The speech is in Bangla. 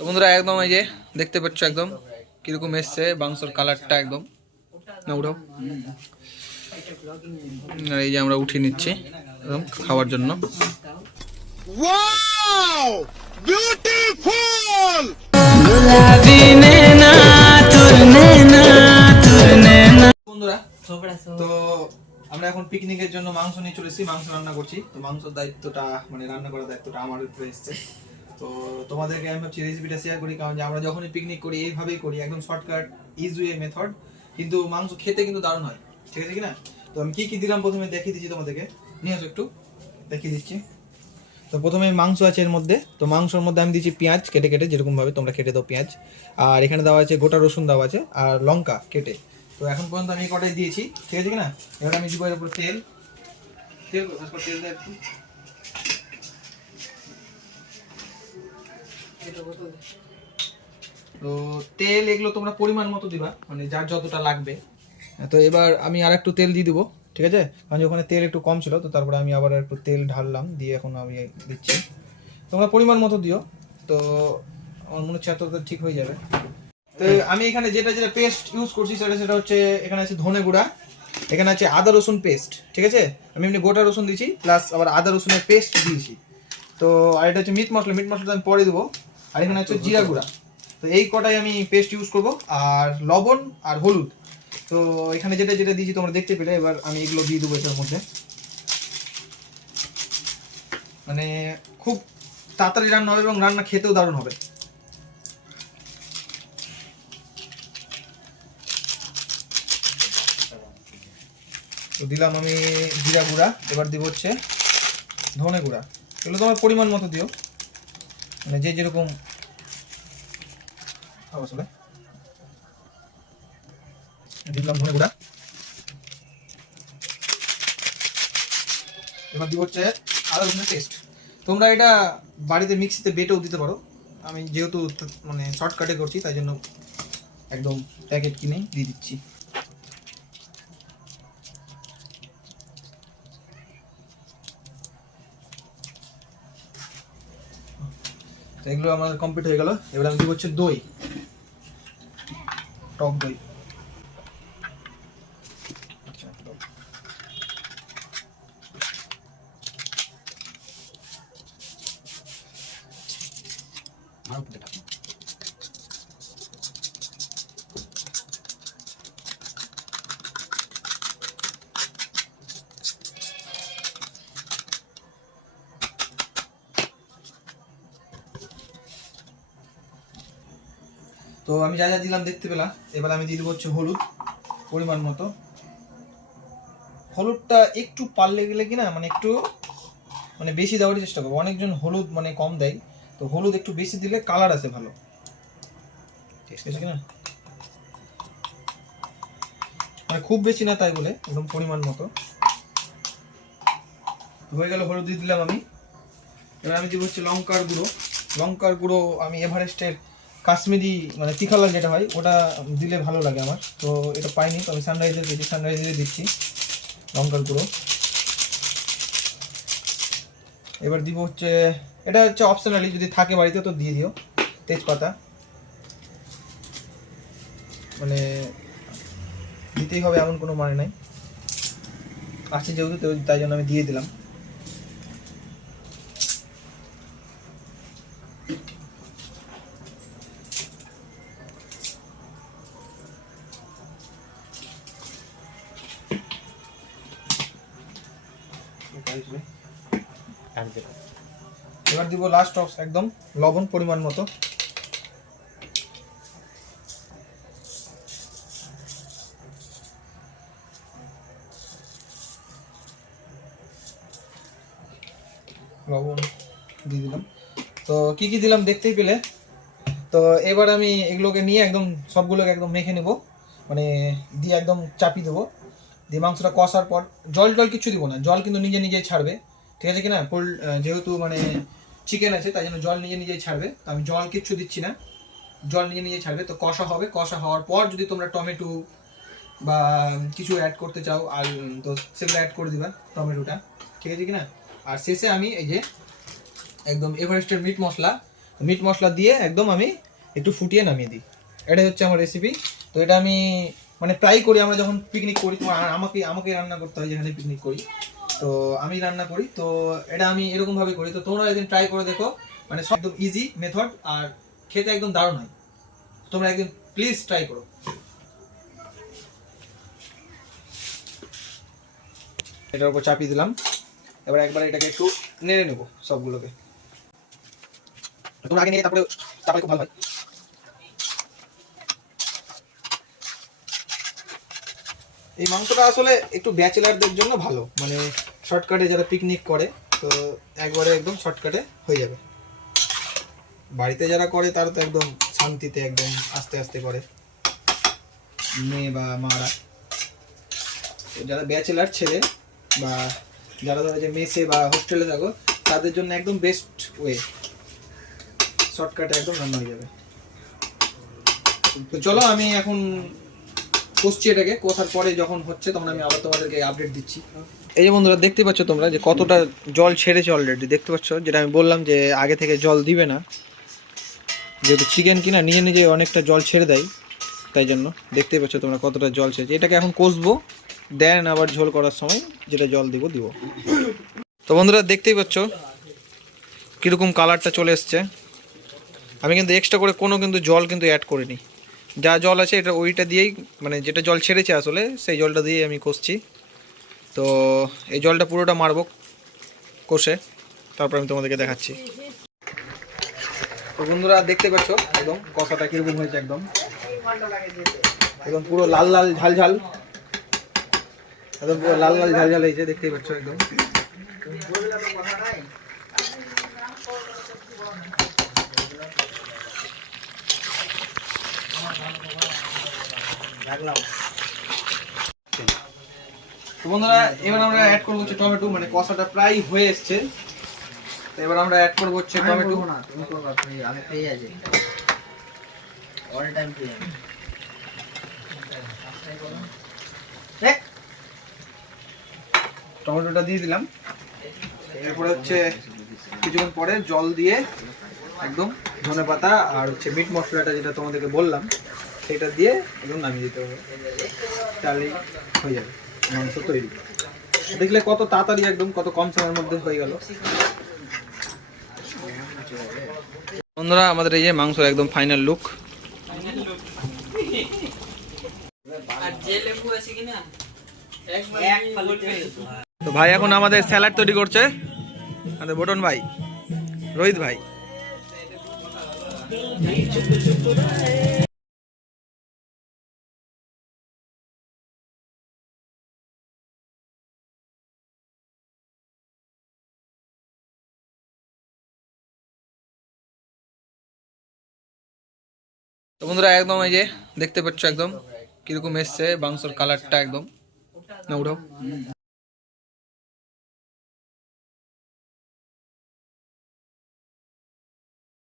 তো বন্ধুরা একদম এই যে দেখতে পাচ্ছ একদম কিরকম এসছে মাংসর কালারটা একদম না উঠাও। এই যে আমরা উঠিয়ে নিচ্ছি একদম খাওয়ার জন্য। বন্ধুরা তো আমরা এখন পিকনিকের জন্য মাংস নিয়ে চলেছি, মাংস রান্না করছি। তো মাংসের দায়িত্বটা মানে রান্না করার দায়িত্বটা আমার উপরে এসছে। তো তোমাদেরকে আমি ভাবছি রেসিপিটা শেয়ার করি, কারণ যে আমরা যখনই পিকনিক করি এইভাবেই করি, একদম শর্টকাট ইজি মেথড, কিন্তু মাংস খেতে কিন্তু দারুণ হয়, ঠিক আছে কিনা। তো আমি কি কি দিলাম প্রথমে দেখিয়ে দিচ্ছি তোমাদেরকে, নিয়ে আসো একটু দেখিয়ে দিচ্ছি। তো প্রথমে মাংস আছে এর মধ্যে, তো মাংসের মধ্যে আমি দিচ্ছি পেঁয়াজ কেটে কেটে, যেরকম ভাবে তোমরা কেটে দাও পেঁয়াজ, আর এখানে দেওয়া আছে গোটা রসুন দেওয়া আছে, আর লঙ্কা কেটে। তো এখন পর্যন্ত আমি কটাই দিয়েছি, ঠিক আছে কিনা। এবার আমি দিব এর উপর তেল, তেল তেল দেয় একটু। তো তেল এগুলো তোমরা পরিমাণ মতো দিবা, মানে যার যতটা লাগবে। তো এবার আমি আর একটু তেল দিয়ে দিব, ঠিক আছে, কারণ ওখানে তেল একটু কম ছিল, তো তারপরে আমি আবার একটু তেল ঢাললাম, দিয়ে এখন আমি দিচ্ছি। তোমরা পরিমাণ মতো দিও। তো আমার মনে হচ্ছে এত ঠিক হয়ে যাবে। তো আমি এখানে যেটা যেটা পেস্ট ইউজ করছি সেটা হচ্ছে, এখানে আছে ধনে গুঁড়া, এখানে আছে আদা রসুন পেস্ট, ঠিক আছে। আমি এমনি গোটা রসুন দিয়েছি, প্লাস আবার আদা রসুনের পেস্ট দিয়েছি। তো আর এটা হচ্ছে মিট মশলা আমি পরে দেবো। আর এখানে হচ্ছে জিরা গুঁড়া। তো এই কটাই আমি পেস্ট ইউজ করব, আর লবণ আর হলুদ। তো এখানে যেটা যেটা দিয়েছি তোমরা দেখতে পেলে, এবার আমি এগুলো দিয়ে দেবো এটার মধ্যে। মানে খুব তাড়াতাড়ি রান্না হবে এবং রান্না খেতেও দারুণ হবে। তো দিলাম আমি জিরা গুঁড়া, এবার দিব হচ্ছে ধনে গুঁড়া। এগুলো তোমার পরিমাণ মতো দিও, মানে যে যেরকম আসলে। দিলাম ধনে গুঁড়া, এবার দিব হচ্ছে আদা রসুনের পেস্ট। তোমরা এটা বাড়িতে মিক্সিতে বেটেও দিতে পারো, আমি যেহেতু মানে শর্টকাটে করছি তাই জন্য একদম প্যাকেট কিনে দিয়ে দিচ্ছি। তো এগুলো আমার কমপ্লিট হয়ে গেল। এবার আমি দিব হচ্ছে দই, টক দই। তো আমি যা যা দিলাম দেখতে পেলাম। এবার আমি দিয়ে দেবো হচ্ছে হলুদ পরিমাণ মতো। হলুদটা একটু পারলে গেলে কিনা মানে একটু মানে বেশি দেওয়ার চেষ্টা করবো, অনেকজন হলুদ মানে কম দেয়, তো হলুদ একটু বেশি দিলে কালার আসে ভালো, ঠিক আছে কিনা। মানে খুব বেশি না তাই বলে, একদম পরিমাণ মতো হয়ে গেল। হলুদ দিয়ে দিলাম আমি। এবার আমি দিব হচ্ছে লঙ্কার গুঁড়ো। লঙ্কার গুঁড়ো আমি এভারেস্টের কাশ্মীরি মানে তিখালাল যেটা হয় ওটা দিলে ভালো লাগে আমার, তো এটা পাইনি, তো আমি সানরাইজের দিচ্ছি, সানরাইজের দিচ্ছি লঙ্কার গুঁড়ো। এবার দিব হচ্ছে, এটা হচ্ছে অপশনালি, যদি থাকে বাড়িতে তো দিয়ে দিও, তেজপাতা, মানে দিতেই হবে এমন কোনো মানে নাই, আছে যেহেতু তাই জন্য আমি দিয়ে দিলাম। এবার দিব লাস্ট একদম লবণ পরিমাণ মতো। লবণ দিয়ে দিলাম। তো কি কি দিলাম দেখতেই পেলে। তো এবার আমি এগুলোকে নিয়ে একদম সবগুলোকে একদম মেখে নেব, মানে দিয়ে একদম চাপিয়ে দেবো। দিয়ে মাংসটা কষার পর জল কিছু দিব না, জল কিন্তু নিজে নিজেই ছাড়বে, ঠিক আছে কিনা। যেহেতু মানে চিকেন আছে তাই জন্য জল নিজে নিজেই ছাড়বে, তো আমি জল কিচ্ছু দিচ্ছি না, জল নিজে নিজে ছাড়বে। তো কষা হবে, কষা হওয়ার পর যদি তোমরা টমেটো বা কিছু অ্যাড করতে চাও আর তো সেগুলো অ্যাড করে দিবা টমেটোটা, ঠিক আছে কিনা। আর শেষে আমি এই যে একদম এভারেস্টের মিট মশলা মিট মশলা দিয়ে একদম আমি একটু ফুটিয়ে নামিয়ে দিই। এটাই হচ্ছে আমার রেসিপি। তো এটা আমি মানে ট্রাই করি, আমরা যখন পিকনিক করি তোমার আমাকে রান্না করতে হয় যেখানে পিকনিক করি, তো আমি রান্না করি। তো এটা আমি এরকম ভাবে করি, তো তোমরা একদিন ট্রাই করে দেখো, মানে সব একদম ইজি মেথড আর খেতে একদম দারুণ হয়। তোমরা একদিন প্লিজ ট্রাই করো। এটার উপর চাপিয়ে দিলাম, এবার একবার এটাকে একটু নেড়ে নেবো সবগুলোকে। তোমরা আগে নিয়ে তারপরে চাপালে খুব ভালো হয়। এই মাংসটা আসলে একটু ব্যাচেলারদের জন্য ভালো, মানে শর্টকাটে যারা পিকনিক করে তো একবারে একদম শর্টকাটে হয়ে যাবে। বাড়িতে যারা করে তারা তো একদম শান্তিতে একদম আস্তে আস্তে করে, মেয়ে বা মারা। যারা ব্যাচেলার ছেলে বা যারা ধরো যে মেসে বা হোস্টেলে থাকো তাদের জন্য একদম বেস্ট ওয়ে, শর্টকাটে একদম রান্না হয়ে যাবে। তো চলো আমি এখন কষছি এটাকে, কষার পরে যখন হচ্ছে তখন আমি আবার তোমাদেরকে আপডেট দিচ্ছি। এই যে বন্ধুরা দেখতে পাচ্ছ তোমরা যে কতটা জল ছেড়েছে অলরেডি, দেখতে পাচ্ছ, যেটা আমি বললাম যে আগে থেকে জল দিবে না, যেহেতু চিকেন কিনা নিজে নিজে অনেকটা জল ছেড়ে দেয়, তাই জন্য দেখতেই পাচ্ছ তোমরা কতটা জল ছেড়েছে। এটাকে এখন কষবো, দেন আবার ঝোল করার সময় যেটা জল দিব। তো বন্ধুরা দেখতেই পাচ্ছ কীরকম কালারটা চলে এসছে। আমি কিন্তু এক্সট্রা করে কোনো কিন্তু জল কিন্তু অ্যাড করিনি, যা জল আছে এটা ওইটা দিয়েই, মানে যেটা জল ছেড়েছে আসলে সেই জলটা দিয়েই আমি কষছি। তো এই জলটা পুরোটা মারবো কষে, তারপর আমি তোমাদেরকে দেখাচ্ছি। তো বন্ধুরা দেখতে পাচ্ছ একদম কষাটা কীরকম হয়েছে, একদম একদম পুরো লাল লাল ঝাল ঝাল, একদম পুরো লাল লাল ঝাল ঝাল হয়েছে, দেখতেই পাচ্ছ একদম। তো বন্ধুরা এবার আমরা অ্যাড করবো হচ্ছে টমেটো, মানে কষাটা প্রায় হয়ে এসছে। তো এবার আমরা অ্যাড করবো হচ্ছে টমেটো। টমেটোটা দিয়ে দিলাম, এরপরে হচ্ছে কিছুক্ষণ পরে জল দিয়ে একদম ধনেপাতা আর হচ্ছে মিট মশলাটা যেটা তোমাদেরকে বললাম সেটা দিয়ে একদম নামিয়ে দিতে হবে, তাহলেই হয়ে যাবে মাংস তৈরি। দেখলে কত তাড়াতাড়ি একদম কত কম সময়ের মধ্যে হয়ে গেল। বন্ধুরা আমাদের এই যে মাংসের একদম ফাইনাল লুক। তো ভাই এখন আমাদের স্যালাড তৈরি করছে, আমাদের বটন ভাই, রোহিত ভাই। তো বন্ধুরা একদম এই যে দেখতে পাচ্ছ একদম কিরকম এসছে মাংসের কালারটা, একদম না উঠাও।